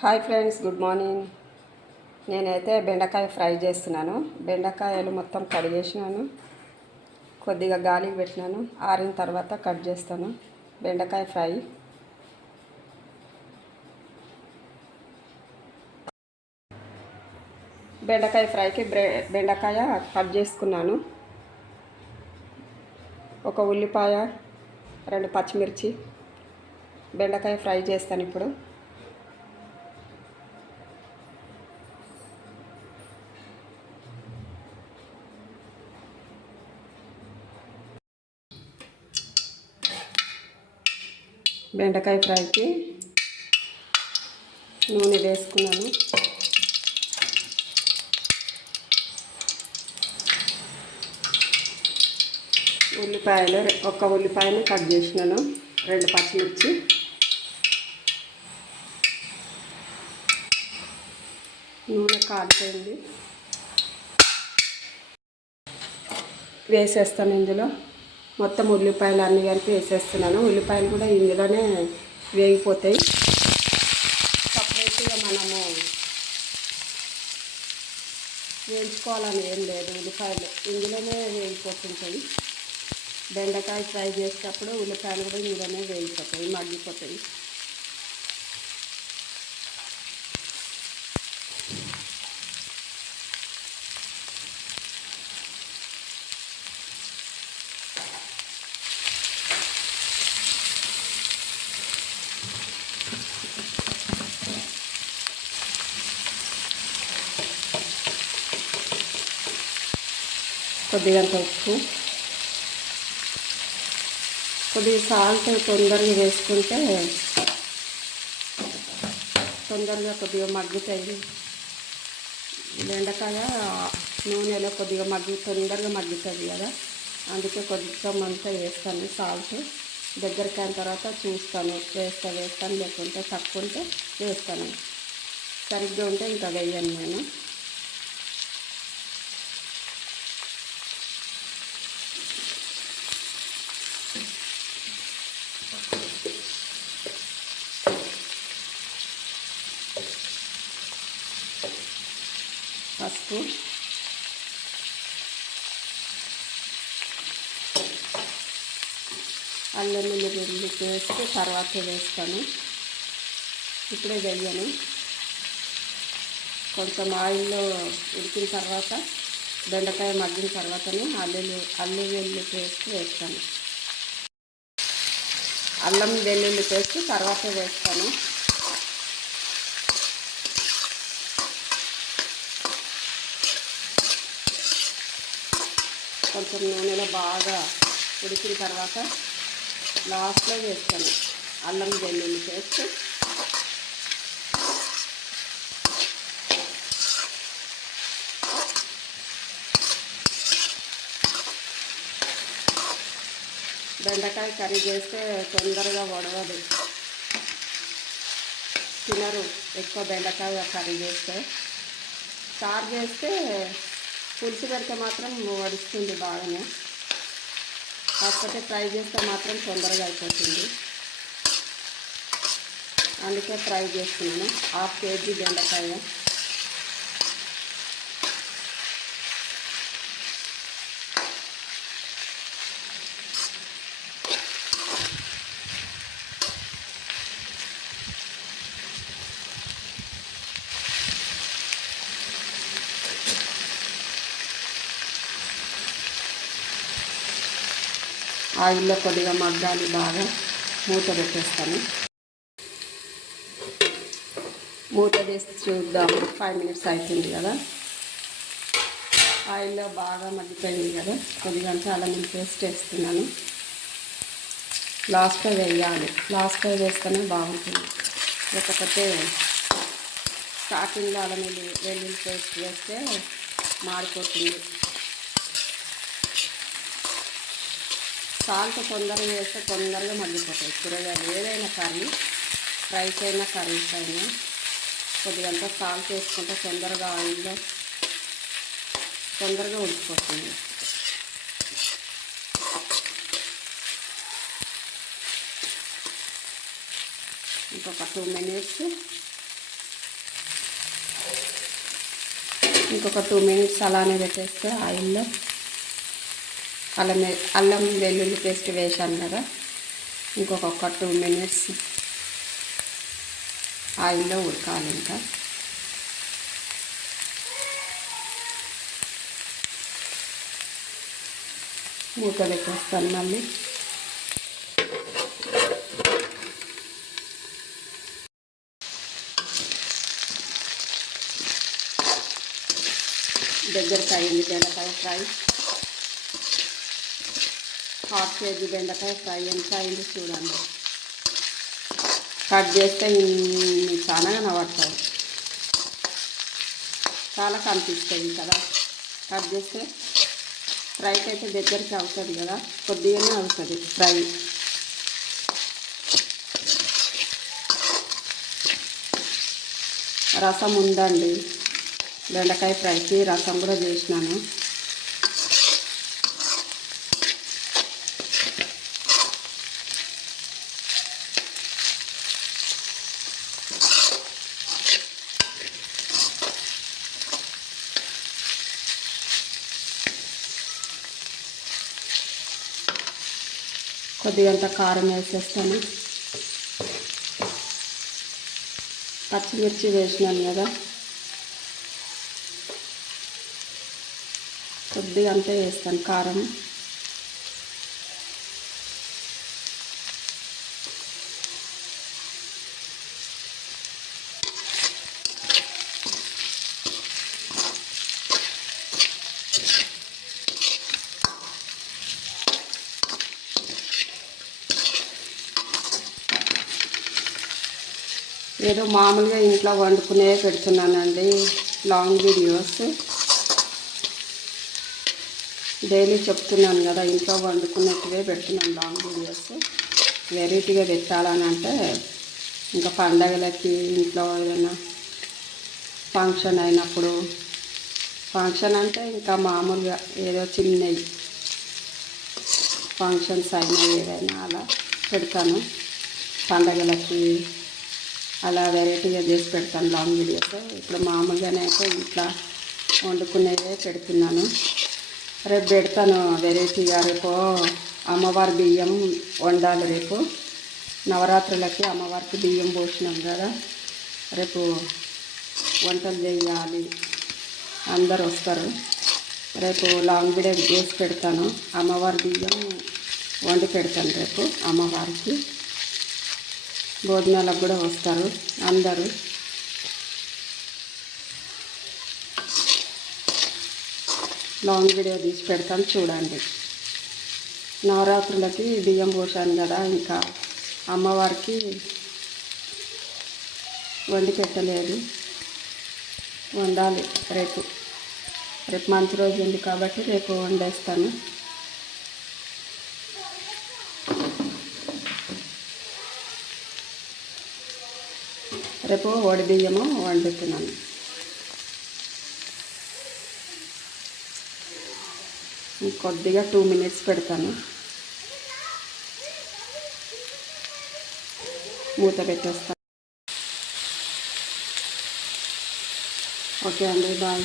Hi friends good morning. నేనైతే బెండకాయ fry చేస్తున్నాను. బెండకాయలు మొత్తం కడిగేసినాను కొద్దిగా గాలికి పెట్టినాను. ఆరిన తర్వాత కట్ చేస్తాను. బెండకాయ ఫ్రై. బెండకాయ ఫ్రైకి బ్రె బెండకాయ కట్ చేసుకున్నాను. ఒక ఉల్లిపాయ రెండు పచ్చిమిర్చి. బెండకాయ ఫ్రై చేస్తాను ఇప్పుడు. బెండకాయ ఫ్రైకి నూనె వేసుకున్నాను. ఉల్లిపాయలు ఒక్క ఉల్లిపాయని కట్ చేసినాను. రెండు పచ్చిమిర్చి. నూనె కాలిపోయింది. వేసేస్తాను ఇందులో. మొత్తం ఉల్లిపాయలు అన్ని కలిపి వేసేస్తున్నాను. ఉల్లిపాయలు కూడా ఇందులోనే వేగిపోతాయి. సపరేట్గా మనము వేయించుకోవాలని ఏం లేదు. ఉల్లిపాయలు ఇందులోనే వేగిపోతుంటాయి. బెండకాయ ఫ్రై చేసేటప్పుడు ఉల్లిపాయలు కూడా ఇందులోనే వేగిపోతాయి మగ్గిపోతాయి. కొద్దిగంత ఉప్పు. కొద్దిగా సాల్ట్ తొందరగా వేసుకుంటే తొందరగా కొద్దిగా మగ్గుతాయి. బెండకాయ నూనెలో కొద్దిగా మగ్గి తొందరగా మగ్గుతుంది కదా. అందుకే కొంచెం అంతా వేస్తాను. సాల్ట్ దగ్గరికి అయిన తర్వాత చూస్తాను. వేస్తా వేస్తాను. లేకుంటే తక్కువ ఉంటే వేస్తాను. సరిగ్గా ఉంటే ఇంకా వేయను నేను. పసుపు. అల్లం వెల్లుల్లి పేస్ట్ తర్వాత వేస్తాను. ఇప్పుడే వెయ్యను కొంచెం ఆయిల్లో ఉడికిన తర్వాత బెండకాయ మగ్గిన తర్వాతనే అల్లుల్లి అల్లం వెల్లుల్లి పేస్ట్ వేస్తాను. అల్లం వెల్లుల్లి పేస్ట్ తర్వాత వేస్తాను. కొంచెం నూనెలో బాగా ఉడికిన తర్వాత లాస్ట్లో వేస్తాను. అల్లం జల్లుల్లి పేస్ట్. బెండకాయ కర్రీ చేస్తే తొందరగా వడవదు. తినరు ఎక్కువ బెండకాయ కర్రీ చేస్తే. చారు చేస్తే పులుసు పెడితే మాత్రం వడుస్తుంది బాగానే. కాకపోతే ఫ్రై చేస్తే మాత్రం తొందరగా అయిపోతుంది. అందుకే ఫ్రై చేస్తున్నాను. హాఫ్ కేజీ బెండకాయ. ఆయిల్లో కొద్దిగా మగ్గాలి బాగా మూత పెట్టేస్తాను. మూత తీసి చూద్దాము ఫైవ్ మినిట్స్ అవుతుంది కదా. ఆయిల్లో బాగా మగ్గిపోయింది కదా. కొద్దిగా అంతా అల్లం పేస్ట్ వేస్తున్నాను. లాస్ట్లో వేయాలి. లాస్ట్లో వేస్తేనే బాగుంటుంది. లేకపోతే స్టార్టింగ్లో అల్లం వెల్లుల్లి పేస్ట్ వేస్తే మారిపోతుంది సాల్ట్ తొందరగా వేస్తే తొందరగా మగ్గిపోతాయి. కూరగాయలు ఏదైనా కర్రీ ఫ్రైస్ అయినా కర్రీస్ అయినా కొద్దిగంత సాల్ట్ వేసుకుంటే తొందరగా ఆయిల్లో తొందరగా ఉడికిపోతుంది. ఇంకొక టూ మినిట్స్ ఇంకొక టూ మినిట్స్ అలానే పెట్టేస్తే ఆయిల్లో అల్లం అల్లం వెల్లుల్లి పేస్ట్ వేసాను కదా. ఇంకొక టూ మినిట్స్ ఆయిల్లో ఉడకాలి ఇంకా. మూత పెట్టేస్తాను మళ్ళీ. దగ్గరకు అయింది బెండకాయ ఫ్రై. హాఫ్ కేజీ బెండకాయ ఫ్రై ఎంత అయింది చూడండి. కట్ చేస్తే ఇన్ని చాలా కనబడతాయి. చాలా కనిపిస్తుంది కదా. కట్ చేస్తే ఫ్రైకి అయితే దగ్గరికి అవుతుంది కదా. కొద్దిగానే అవుతుంది ఫ్రై. రసం ఉందండి. బెండకాయ ఫ్రైకి రసం కూడా చేసినాను. కొద్దిగంత కారం వేసేస్తాను. పచ్చిమిర్చి వేసినాను కదా. కొద్దిగా అంతే వేస్తాను కారం. ఏదో మామూలుగా ఇంట్లో వండుకునే పెడుతున్నానండి. Long videos. డైలీ చెప్తున్నాను కదా ఇంట్లో వండుకున్నట్టువే పెడుతున్నాను లాంగ్ వీడియోస్. వెరైటీగా పెట్టాలని అంటే ఇంకా పండగలకి ఇంట్లో ఏదైనా ఫంక్షన్ అయినప్పుడు ఫంక్షన్ అంటే ఇంకా మామూలుగా ఏదో చిన్నవి ఫంక్షన్స్ అయినా ఏదైనా అలా పెడతాను. పండగలకి అలా వెరైటీగా చేసి పెడతాను లాంగ్ వీడియోస్ ఇప్పుడు మామూలుగానే అయితే ఇంట్లో వండుకునేవే పెడుతున్నాను. రేపు పెడతాను వెరైటీగా. రేపు అమ్మవారి బియ్యం వండాలి రేపు. నవరాత్రులకి అమ్మవారికి బియ్యం పోసినాం కదా. రేపు వంటలు చేయాలి. అందరు వస్తారు. రేపు లాంగ్ వీడియో చేసి పెడతాను. అమ్మవారి బియ్యం వండి పెడతాను రేపు అమ్మవారికి. భోజనాలకు కూడా వస్తారు అందరూ. లాంగ్ వీడియో తీసి పెడతాను చూడండి. నవరాత్రులకి బియ్యం పోసాను కదా ఇంకా అమ్మవారికి వండి పెట్టలేదు. వండాలి రేపు. రేపు మంచి రోజు ఉంది కాబట్టి రేపు వండేస్తాను. రేపు వడి బియ్యము వండుతున్నాను. కొద్దిగా టూ మినిట్స్ పెడతాను. మూత పెట్టేస్తాను ఓకే అండి బాయ్.